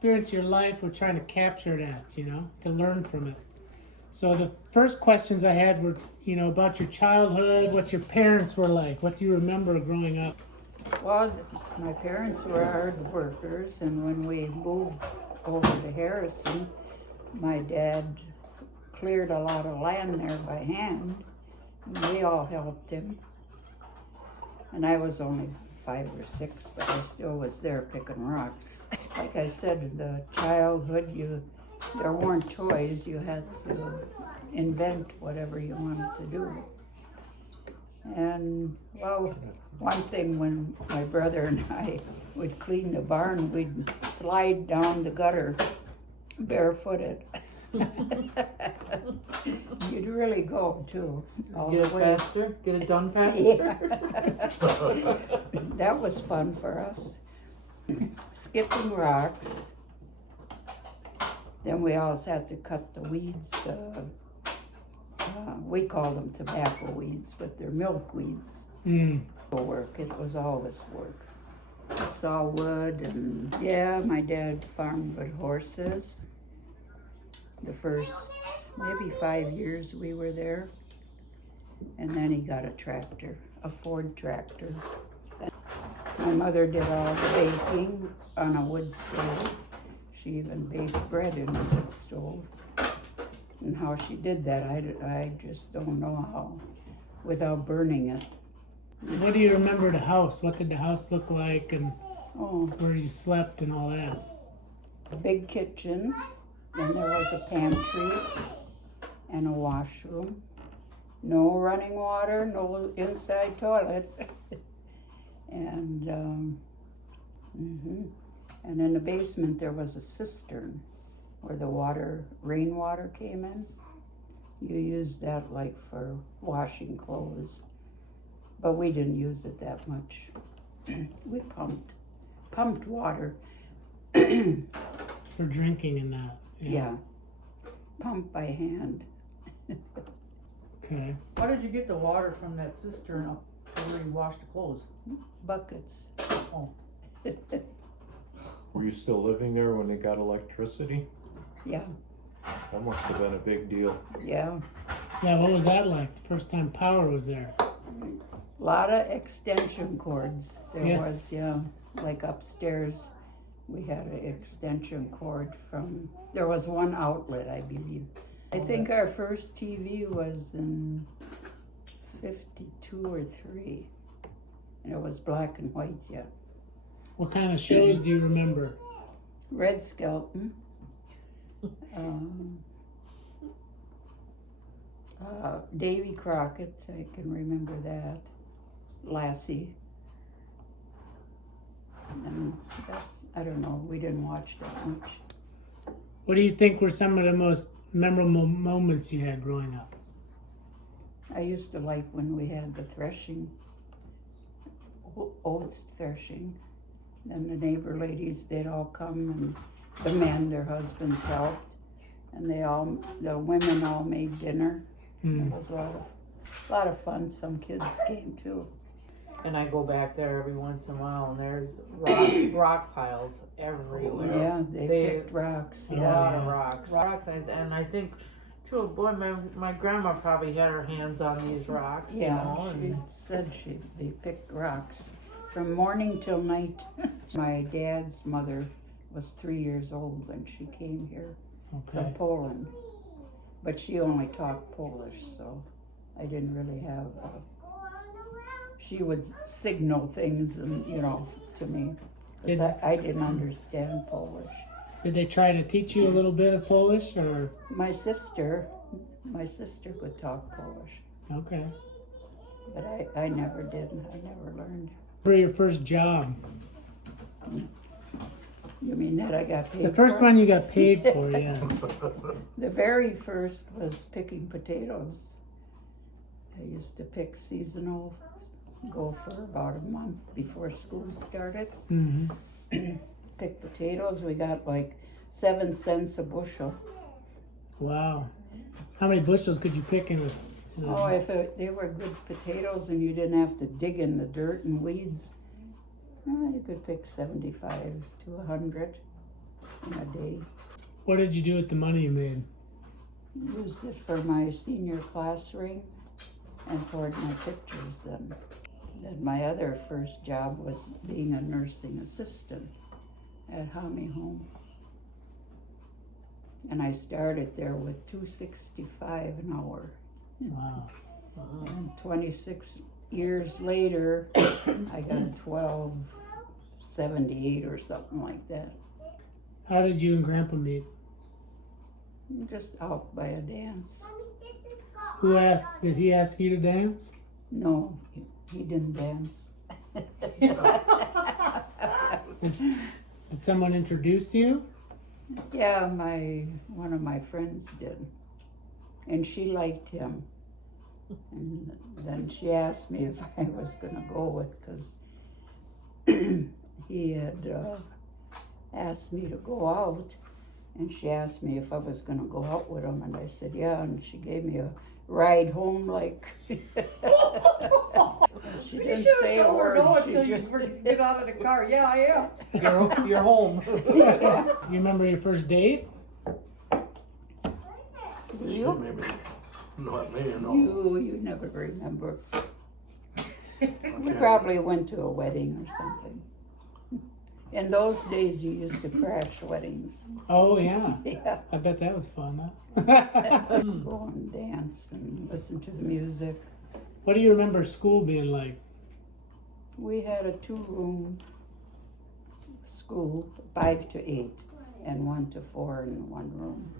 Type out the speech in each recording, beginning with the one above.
Experience your life, we're trying to capture that, to learn from it. So the first questions I had were, about your childhood, what your parents were like. What do you remember growing up? Well, my parents were hard workers, and when we moved over to Harrison, my dad cleared a lot of land there by hand. We all helped him. And I was only 5 or 6, but I still was there picking rocks. Like I said, the childhood, there weren't toys. You had to invent whatever you wanted to do. And, well, one thing when my brother and I would clean the barn, we'd slide down the gutter barefooted. You'd really go, too. All Get it the way. faster? Get it done faster? Yeah. That was fun for us. Skipping rocks. Then we always had to cut the weeds. We call them tobacco weeds, but they're milk weeds. Work. It was always work. Saw wood, and my dad farmed with horses. The first maybe 5 years we were there, and then he got a tractor, a Ford tractor. My mother did all the baking on a wood stove. She even baked bread in a wood stove. And how she did that, I just don't know how, without burning it. What do you remember the house? What did the house look like, and Oh, where you slept and all that? a big kitchen, then there was a pantry and a washroom. No running water, no inside toilet. And and in the basement there was a cistern where the rainwater came in. You used that like for washing clothes, but we didn't use it that much. We pumped water. For drinking and that. Yeah, pumped by hand. Okay. How did you get the water from that cistern up to where you washed the clothes? Buckets. Oh. Were you still living there when they got electricity? Yeah, That must have been a big deal. yeah. Yeah, what was that like? The first time power was there? A lot of extension cords. Yeah. Like upstairs, we had an extension cord there was one outlet, I believe. I think our first TV was in 52 or 3, and it was black and white, yeah. What kind of shows do you remember? Red Skelton. Davy Crockett, I can remember that. Lassie. And I don't know, we didn't watch that much. What do you think were some of the most memorable moments you had growing up? I used to like when we had the threshing, oats threshing. And the neighbor ladies, they'd all come, and the men, their husbands helped. And the women all made dinner. It was a lot of fun. Some kids came too. And I go back there every once in a while, and there's rock piles everywhere. Yeah, they picked rocks. A Yeah. lot of rocks. And I think, too, boy, my grandma probably had her hands on these rocks. Yeah, she said they picked rocks from morning till night. My dad's mother was 3 years old when she came here from Poland, but she only talked Polish, so I didn't really have. She would signal things, and to me, because I didn't understand Polish. Did they try to teach you a little bit of Polish, or? My sister could talk Polish. Okay. But I never did. I never learned. For your first job? You mean that I got paid The first for? one you got paid for, yeah. The very first was picking potatoes. I used to pick seasonal, go for about a month before school started. Pick potatoes. We got like 7 cents a bushel. Wow. How many bushels could you pick in a? Oh, if they were good potatoes and you didn't have to dig in the dirt and weeds, you could pick 75 to 100. in a day. What did you do with the money you made? Used it for my senior class ring and toward my pictures then. Then my other first job was being a nursing assistant at Hami Home. And I started there with $2.65 an hour. Wow. And 26 years later, I got $12.78 or something like that. How did you and Grandpa meet? Just out by a dance. Who asked? Did he ask you to dance? No, he didn't dance. Did someone introduce you? Yeah, one of my friends did. And she liked him. And then she asked me if I was gonna go with, because he had asked me to go out, and she asked me if I was gonna go out with him, and I said yeah, and she gave me a ride home like she didn't say a word. She just get out of the car. Yeah, I am. You're home. yeah. You remember your first date? You? Maybe not me, no. You never remember. We probably went to a wedding or something. In those days, you used to crash weddings. Oh yeah. Yeah. I bet that was fun, huh? Go and dance and listen to the music. What do you remember school being like? We had a 2-room school, 5 to 8, and 1 to 4 in one room.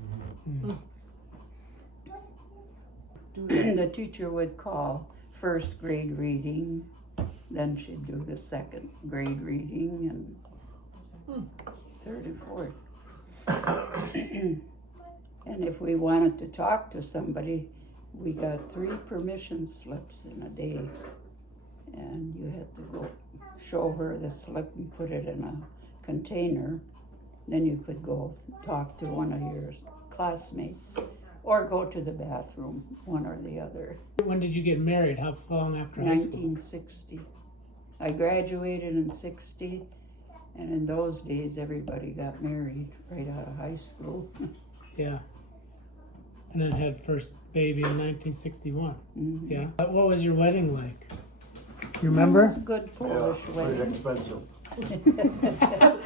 The teacher would call first grade reading, then she'd do the second grade reading, and third and fourth. And if we wanted to talk to somebody, we got 3 permission slips in a day. And you had to go show her the slip and put it in a container. Then you could go talk to one of your classmates or go to the bathroom, one or the other. When did you get married? How long after high school? 1960. I graduated in 60, and in those days everybody got married right out of high school. Yeah. And then had first baby in 1961. Mhm. Yeah. What was your wedding like? You It remember? was a good Polish Yeah, very wedding. expensive.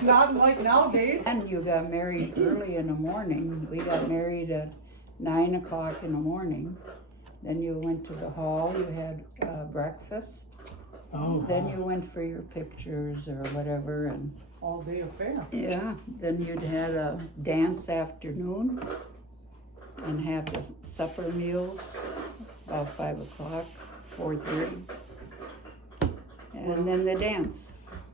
Not like nowadays. And you got married early in the morning. We got married at 9 o'clock in the morning. Then you went to the hall, you had breakfast. Oh. Then wow. you went for your pictures or whatever, and All day affair. yeah, then you'd had a dance afternoon and have the supper meal about 5 o'clock, 4:30. And then the dance.